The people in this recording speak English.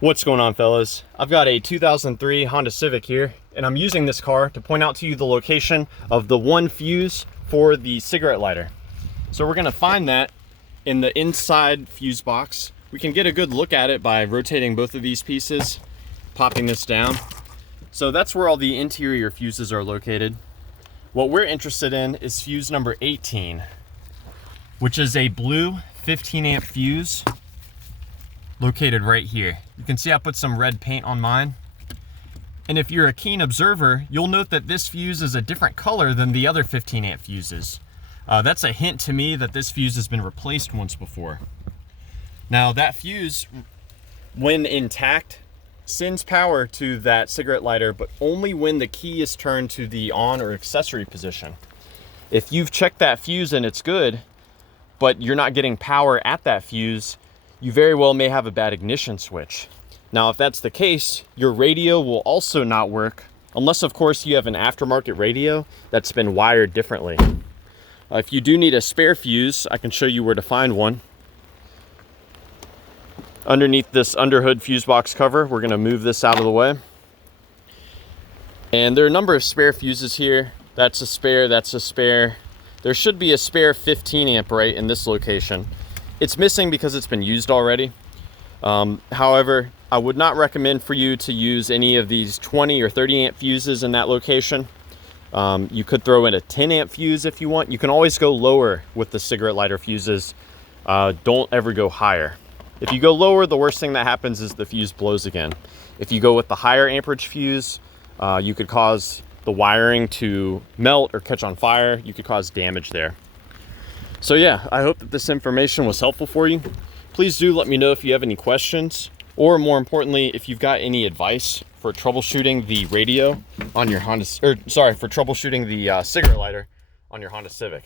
What's going on, fellas? I've got a 2003 Honda Civic here, and I'm using this car to point out to you the location of the one fuse for the cigarette lighter. So we're gonna find that in the inside fuse box. We can get a good look at it by rotating both of these pieces, popping this down. So that's where all the interior fuses are located. What we're interested in is fuse number 18, which is a blue 15 amp fuse located right here. You can see I put some red paint on mine. And if you're a keen observer, you'll note that this fuse is a different color than the other 15 amp fuses. That's a hint to me that this fuse has been replaced once before. Now that fuse, when intact, sends power to that cigarette lighter, but only when the key is turned to the on or accessory position. If you've checked that fuse and it's good, but you're not getting power at that fuse, you very well may have a bad ignition switch. Now, if that's the case, your radio will also not work, unless of course you have an aftermarket radio that's been wired differently. If you do need a spare fuse, I can show you where to find one. Underneath this underhood fuse box cover, we're gonna move this out of the way. And there are a number of spare fuses here. That's a spare, that's a spare. There should be a spare 15 amp right in this location. It's missing because it's been used already. However, I would not recommend for you to use any of these 20 or 30 amp fuses in that location. You could throw in a 10 amp fuse if you want. You can always go lower with the cigarette lighter fuses. Don't ever go higher. If you go lower, the worst thing that happens is the fuse blows again. If you go with the higher amperage fuse, you could cause the wiring to melt or catch on fire. You could cause damage there. So yeah, I hope that this information was helpful for you. Please do let me know if you have any questions, or more importantly, if you've got any advice for troubleshooting the radio on your Honda, for troubleshooting the cigarette lighter on your Honda Civic.